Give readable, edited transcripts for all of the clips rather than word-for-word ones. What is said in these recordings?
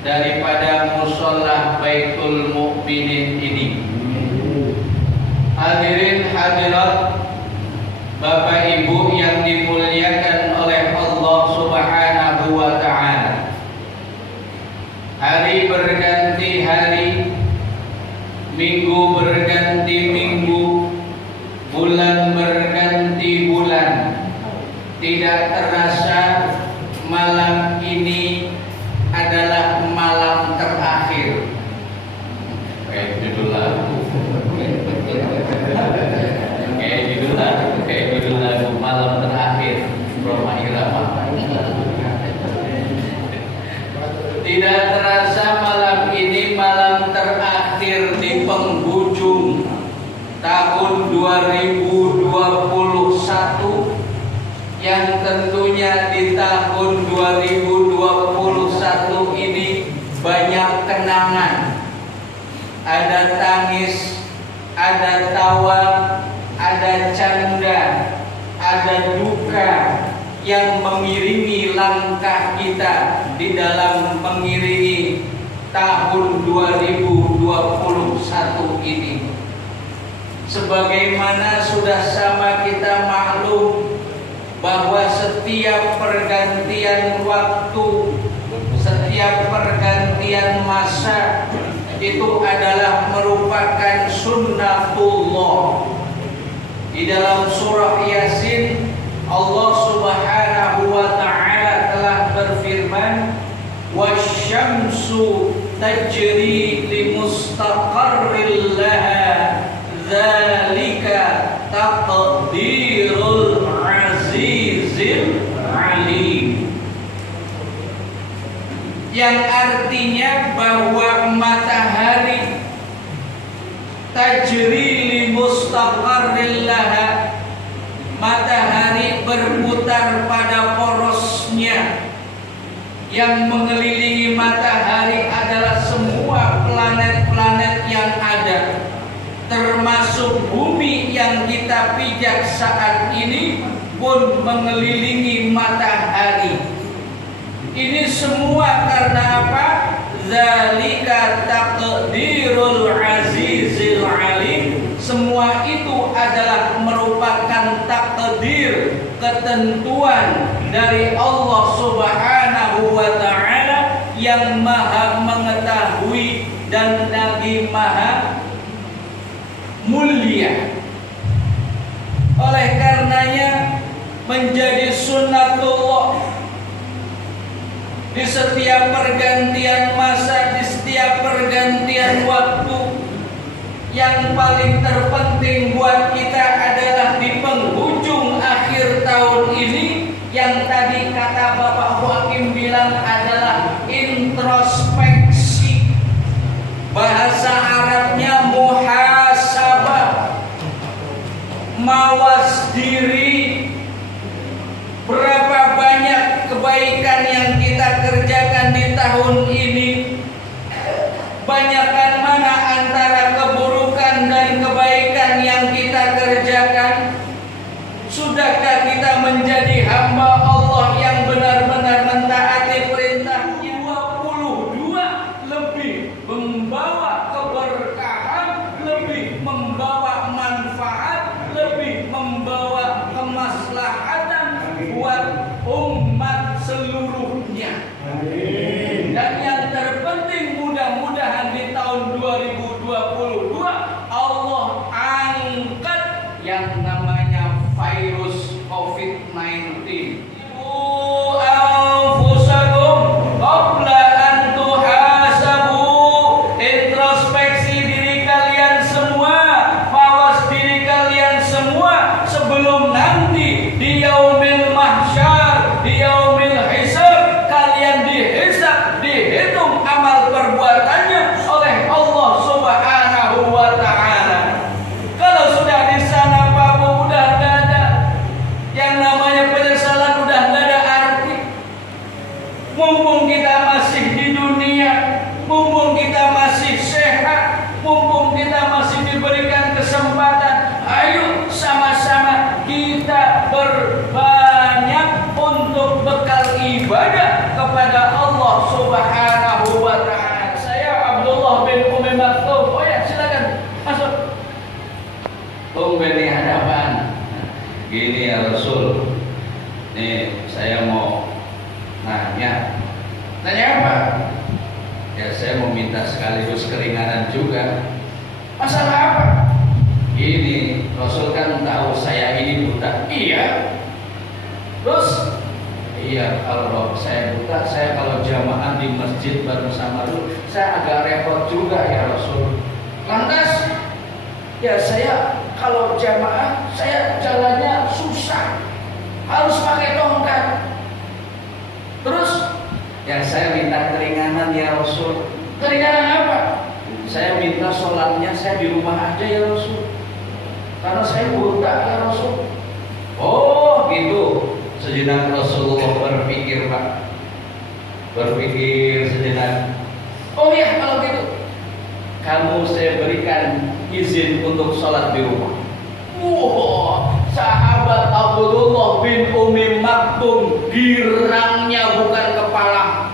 daripada musholla Baitul Mukminin ini. Hadirin hadirat, Bapak Ibu yang dimuliakan oleh Allah Subhanahu wa taala. Hari berganti hari, minggu berganti minggu, bulan berganti bulan. Tidak terasa malam ini adalah malam terakhir. Kayak judul lagu. Kayak judul lagu malam terakhir Roma Irama. Tidak terasa malam ini malam terakhir di penghujung tahun 2021, yang tentunya di tahun 2021 ini banyak kenangan. Ada tangis, ada tawa, ada canda, ada duka yang mengiringi langkah kita di dalam mengiringi tahun 2021 ini. Sebagaimana sudah sama kita maklum bahwa setiap pergantian waktu, setiap pergantian masa itu adalah merupakan sunnatullah. Di dalam surah Yasin, Allah Subhanahu wa taala telah berfirman, "Wasyamsu tajri limustaqarril laha, dzalika taqdirul azizil alim." yang artinya bahwa matahari tajri li mustaqarril laha, matahari berputar pada porosnya. Yang mengelilingi matahari adalah semua planet-planet yang ada, termasuk bumi yang kita pijak saat ini pun mengelilingi matahari. Ini semua karena apa? Zalika taqdirul azizil alim. Semua itu adalah merupakan takdir, ketentuan dari Allah Subhanahu wa ta'ala yang maha mengetahui dan lagi maha mulia. Oleh karenanya menjadi sunnatullah di setiap pergantian masa, di setiap pergantian waktu. Yang paling terpenting buat kita adalah di penghujung akhir tahun ini, yang tadi kata Bapak Hakim bilang adalah introspeksi. Bahasa Arabnya muhasabah, mawas diri. Berapa banyak kebaikan yang kita kerjakan di tahun ini? Banyakkan mana antara keburukan dan kebaikan yang kita kerjakan? Sudahkah kita menjadi hamba Allah yang benar-benar mentaati perintahnya? 22 lebih membawa keberkahan, lebih membawa manfaat, lebih membawa kemaslahatan buat umat seluruhnya. Dan yang terpenting, mudah-mudahan di tahun 2022 Allah angkat yang namanya virus COVID-19. Anfusakum qabla an tuhasabu. Introspeksi diri kalian semua, mawas diri kalian semua sebelum nanti di yaumil mahsyar, di yaumil hisab, kalian dihisab, dihitung amal perbuatannya oleh Allah Subhanahu wa ta'ala. Kalau sudah di sana Pak Bu, udah gak ada yang namanya penyesalan, udah gak ada arti. Mumpung kita masih di dunia, mumpung kita masih sehat, mumpung kita masih diberikan kesempatan, ayo sama-sama kita berbanyak untuk bekal ibadah kepada Allah Subhanahu wa ta'ala. Saya Abdullah bin Umi Maktum. Oh ya, silakan masuk. Tumben di hadapan. Gini ya Rasul. Nih, saya mau nanya. Nanya apa? Ya, saya mau minta sekaligus keringanan juga. Masalah apa? Gini, Rasul kan tahu saya ini buta. Iya. Terus? Iya, kalau saya buta, saya kalau jamaah di masjid bareng sama lu, saya agak repot juga ya Rasul. Lantas, ya saya kalau jamaah, saya jalannya susah, harus pakai tongkat. Terus, ya saya minta keringanan ya Rasul. Keringanan apa? Saya minta sholatnya saya di rumah aja ya Rasul, karena saya buta ya Rasul. Oh gitu. Sejenak Rasulullah berpikir Pak, berpikir sejenak. Oh ya, kalau gitu kamu saya berikan izin untuk sholat di rumah. Wow, sahabat Abdullah bin Umi Maktum girangnya bukan kepala,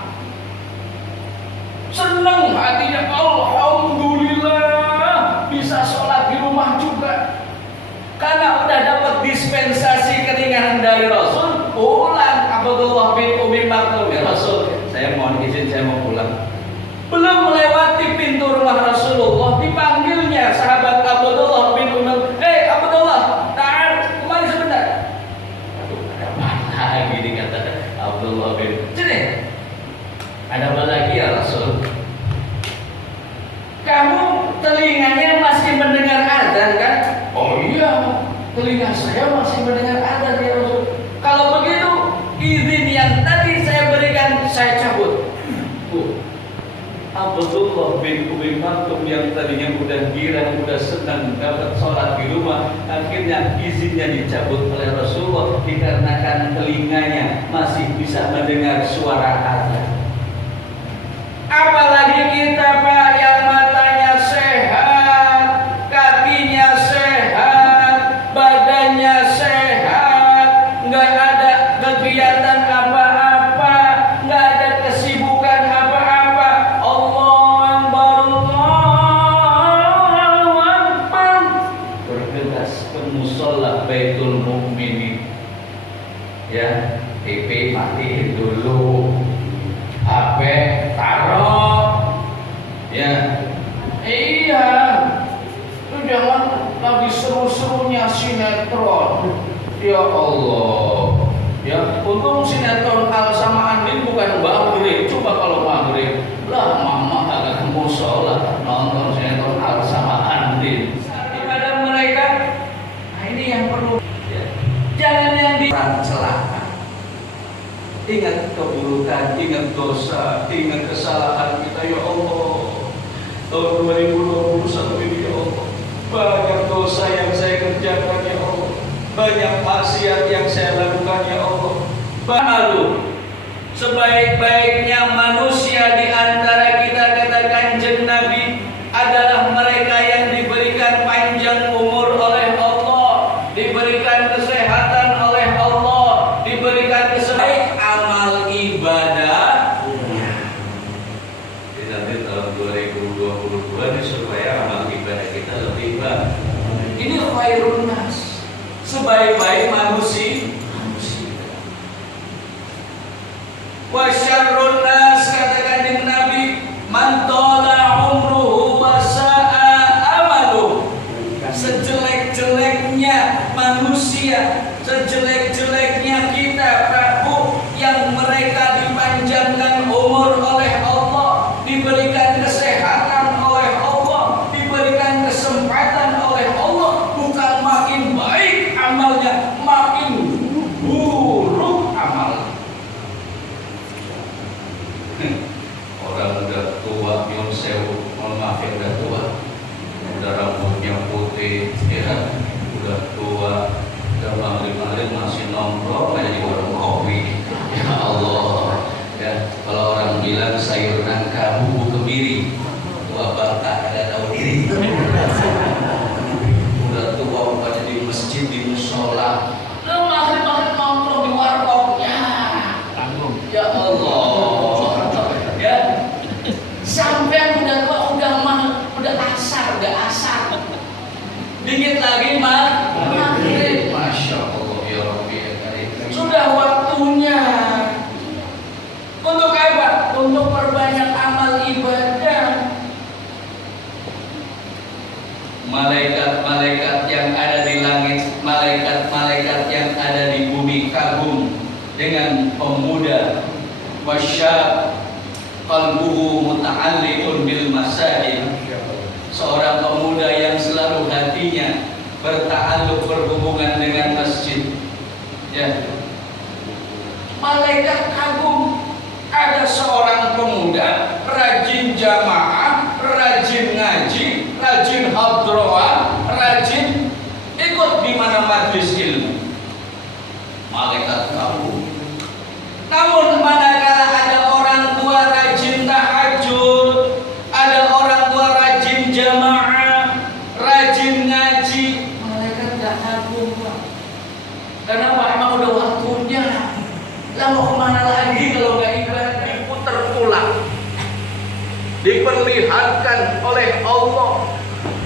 senang hatinya. Alhamdulillah bisa sholat di rumah juga, karena udah dapat dispensasi keringanan dari Rasul. Pulang Abdullah bin Umi Maktum, ya Rasul, saya mohon izin, saya mau pulang. Belum melewati pintu rumah Rasulullah, dipanggilnya sahabat Abdullah bin Umi. Abdullah, tahan, kemari sebentar. Aduh, ada apa lagi nih, kata Abdullah bin. Sini, ada apa lagi ya Rasul? Kamu telinganya masih mendengar azan kan? Oh iya, telinga saya masih mendengar azan ya Rasul. Kalau begitu, izin yang tadi saya berikan saya cabut. Abdullah bin Umi Maktum yang tadinya udah girang, udah senang dapat sholat di rumah, akhirnya izinnya dicabut oleh Rasulullah dikarenakan telinganya masih bisa mendengar suara azan. Apalagi kita Pak yang matanya sehat, kakinya sehat, badannya sehat, nggak ada kegiatan apa-apa, nggak ada kesibukan apa-apa. Allahu Akbar, bergegas ke musola Baitul Mukminin. Ya, TV matiin dulu, HP taruh, ya. Iya, lu jangan lagi seru-serunya sinetron. Ya Allah, ya. Untung sinetron Al sama Andin bukan maghrib. Coba kalau maghrib, lah mama agak musola nonton sinetron Al sama Andin. Ada mereka, nah ini yang perlu. Ya. Jangan yang di celaka. Ingat keburukan, ingat dosa, ingat kesalahan kita ya Allah. Tahun 2021 ini ya Allah, banyak dosa yang saya kerjakan ya Allah, banyak maksiat yang saya lakukan ya Allah. Lalu sebaik-baiknya manusia di antara kita, kata Kanjeng Nabi, adalah mereka yang diberikan panjang umur oleh Allah, diberikan kesehatan oleh Allah, diberikan kesehatan amal ibadah. Jadi nanti tahun 2022 ini supaya amal ibadah kita lebih baik. Ini khairun nas, sebaik-baik manusia. Wa syarrun nas, kata Kanjeng Nabi, man tala umruhu wa sa'a amaluh. Sejelek-jeleknya manusia, sejelek-jeleknya kita Prabu, yang mereka dipanjangkan umur oleh Allah, diberikan kesehatan oleh Allah, diberikan kesempatan oleh Allah, bukan makin baik amalnya, makin buruk amal. Orang udah tua, nyun sewu, mohon maaf ya, udah tua, udah rambutnya putih, ya, udah tua, udah maghrib-maghrib masih nongkrong aja di warung kopi. Ya Allah, ya, kalau orang bilang sayur nangka bumbu kemiri, tua bangka ada tahu diri. Udah tua pada di masjid, di musola, lu maghrib-maghrib nongkrong di warkopnya. Ya Allah, ya, sampai udah tua, udah asar, dikit lagi maghrib. Masya Allah ya Rabbi ya Karim. Sudah waktunya untuk apa? Untuk perbanyak amal ibadah. Malaikat-malaikat yang ada di langit, malaikat-malaikat yang ada di bumi kagum dengan pemuda wasyab qalbuhu muta'alliqun bil masajid, seorang pemuda yang selalu hatinya berta'alluq, berhubungan dengan masjid. Ya. Malaikat kagum, ada seorang pemuda rajin jamaah, rajin ngaji, rajin hadroah, rajin ikut di mana majlis ilmu. Malaikat kagum. Namun manakala ada orang tua rajin tahajud, ada orang tua rajin jamaah, rajin ngaji, malaikat gak kagum, Pak. Kenapa? Emang udah waktunya. Lah mau kemana lagi kalau gak ibadah? Diputer ulang, diperlihatkan oleh Allah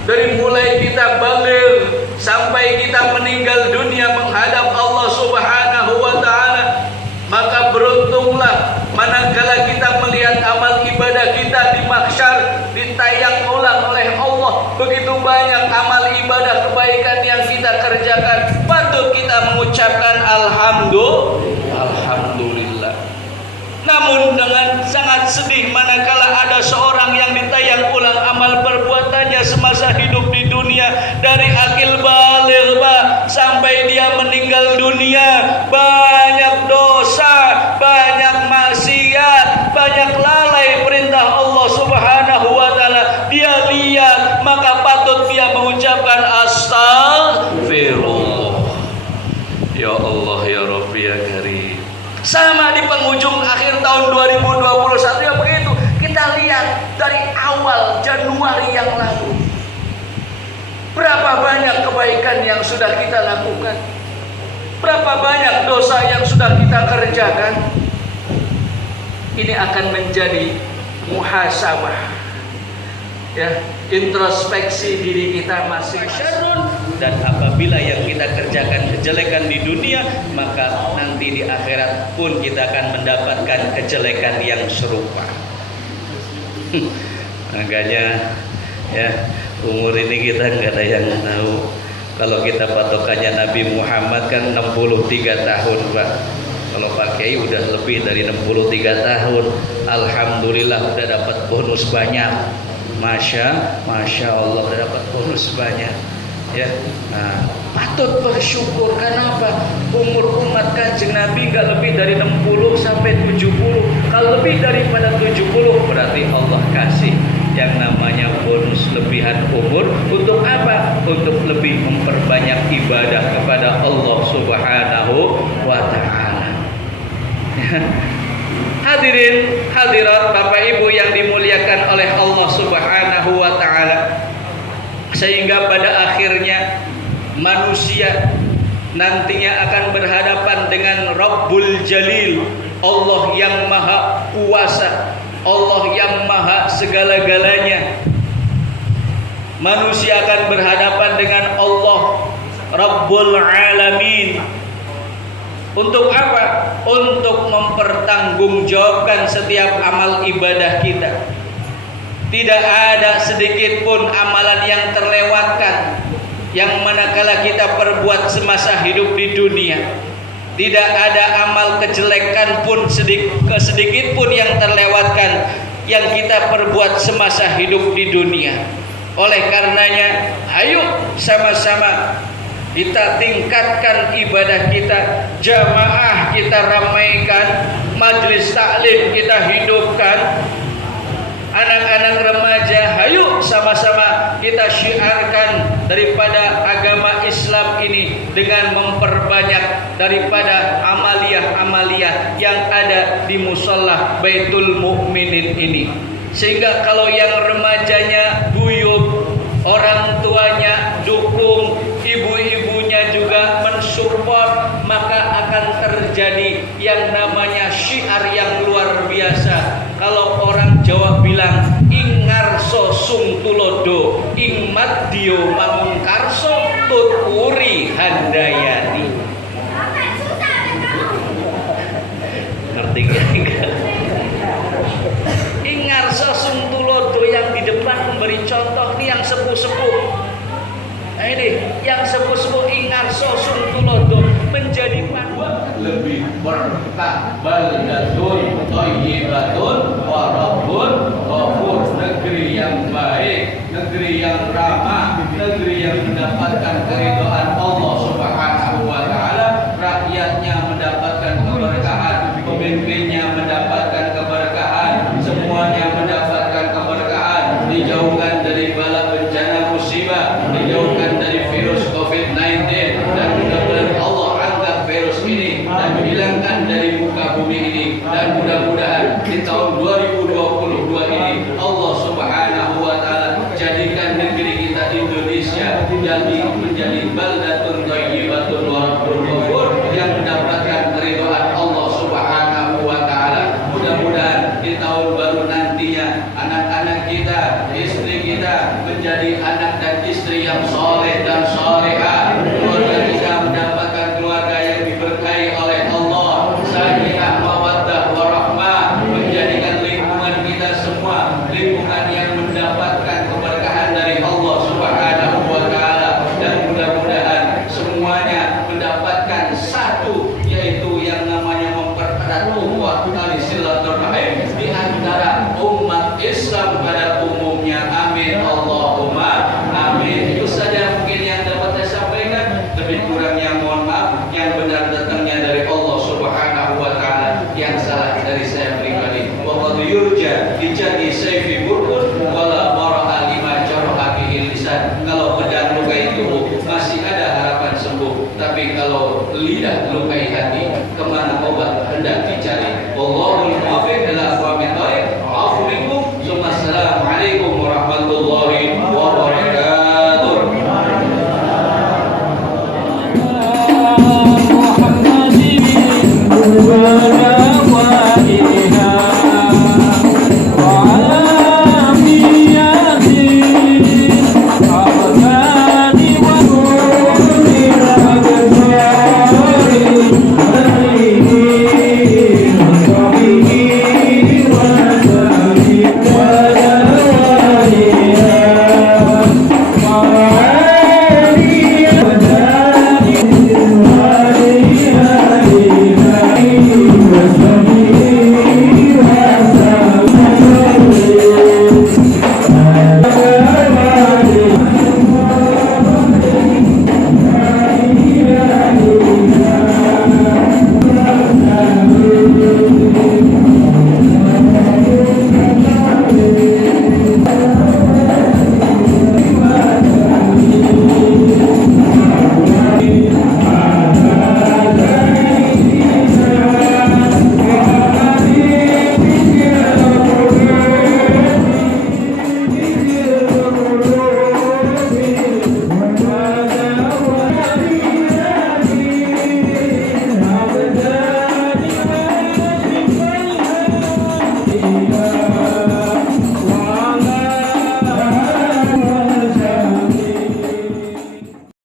dari mulai kita baligh sampai kita meninggal dunia menghadap Allah Subhanahu wa ta'ala. Maka beruntunglah manakala kita melihat amal ibadah kita di mahsyar ditayang ulang oleh Allah. Begitu banyak amal ibadah kebaikan yang kita kerjakan, patut kita mengucapkan alhamdulillah. Namun dengan sangat sedih manakala ada seorang yang ditayang ulang amal perbuatannya semasa hidup di dunia, dari akil baligh sampai dia meninggal dunia, banyak dosa, banyak maksiat, banyak lalai perintah Allah Subhanahu maka patut dia mengucapkan astagfirullah. Ya Allah ya Rabbi ya Karim. Sama di penghujung akhir tahun 2021 ya begitu. Kita lihat dari awal Januari yang lalu, berapa banyak kebaikan yang sudah kita lakukan, berapa banyak dosa yang sudah kita kerjakan. Ini akan menjadi muhasabah, ya, introspeksi diri kita masing-masing. Dan apabila yang kita kerjakan kejelekan di dunia, maka nanti di akhirat pun kita akan mendapatkan kejelekan yang serupa. Makanya ya, umur ini kita nggak ada yang tahu. Kalau kita patokannya Nabi Muhammad kan 63 tahun Pak. Kalau Pak Kiai udah lebih dari 63 tahun, alhamdulillah udah dapat bonus banyak. Masya Allah udah dapat bonus banyak. Ya, nah, patut bersyukur. Kenapa? Umur umat Kanjeng Nabi nggak lebih dari 60 sampai 70. Kalau lebih daripada 70 berarti Allah kasih yang namanya bonus lebihan umur. Untuk apa? Untuk lebih memperbanyak ibadah kepada Allah Subhanahu wa Ta'ala. Hadirin hadirat Bapak Ibu yang dimuliakan oleh Allah Subhanahu wa Ta'ala, sehingga pada akhirnya manusia nantinya akan berhadapan dengan Rabbul Jalil, Allah yang maha kuasa, Allah yang maha segala-galanya. Manusia akan berhadapan dengan Allah Rabbul Alamin. Untuk apa? Untuk mempertanggungjawabkan setiap amal ibadah kita. Tidak ada sedikit pun amalan yang terlewatkan yang manakala kita perbuat semasa hidup di dunia. Tidak ada amal kejelekan pun sedikit pun yang terlewatkan yang kita perbuat semasa hidup di dunia. Oleh karenanya, ayo sama-sama kita tingkatkan ibadah kita, jamaah kita ramaikan, majelis taklim kita hidupkan. Anak-anak remaja, ayo sama-sama kita syiarkan daripada agama Islam ini dengan memperbanyak daripada amaliyah-amaliyah yang ada di musholla Baitul Mukminin ini. Sehingga kalau yang remajanya guyup, orang tuanya dukung, ibu-ibunya juga mensupport, maka akan terjadi yang namanya syiar yang luar biasa. Kalau orang Jawa bilang ingarso sung tulodo, ing madyo mangkarso tuturi handayani. Ngerti enggak? Ingarso sung tulodo yang di depan memberi contoh nih yang sepuh-sepuh. Nah ini yang sepuh-sepuh ingarso sung tulodo menjadi panduan. Lebih berkah baldatun thayyibatun wa rabbun ghafur. Negeri yang baik, negeri yang ramah, negeri yang mendapatkan keridhaan Allah Subhanahu wa Ta'ala. Rakyatnya mendapatkan keberkahan, pemimpinnya mendapatkan keberkahan, semuanya mendapatkan keberkahan. Dijauhkan dari bala bencana musibah, dijauhkan dari virus COVID-19, dan mudah-mudahan Allah angkat virus ini dan menghilangkan dari muka bumi ini. Dan mudah-mudahan di tahun 2022 ini Allah Subhanahu wa Ta'ala jadikan negeri kita Indonesia menjadi baldatun thayyibatun wa rabbun ghafur yang mendapatkan keridhaan Allah Subhanahu wa Ta'ala. Mudah-mudahan di tahun baru nantinya anak-anak kita, istri kita menjadi anak dan istri yang soleh dan solehah. Keluarga kita mendapatkan keluarga yang diberkahi oleh Allah, sakinah mawaddah warahmah, menjadikan lingkungan kita semua lingkungan yang mendapatkan keberkahan dari Allah Subhanahu wa Ta'ala. Dan mudah-mudahan semuanya mendapatkan satu, yaitu yang namanya mempererat ukhuwah tali silaturahim di antara umat Islam pada umumnya. Amin Allahumma amin. Itu saja mungkin yang dapat saya sampaikan. Lebih kurangnya mohon maaf. Yang benar datangnya dari Allah Subhanahu wa Ta'ala, yang salah dari saya pribadi. Wa qad yurja dijadi sayfi burkun wala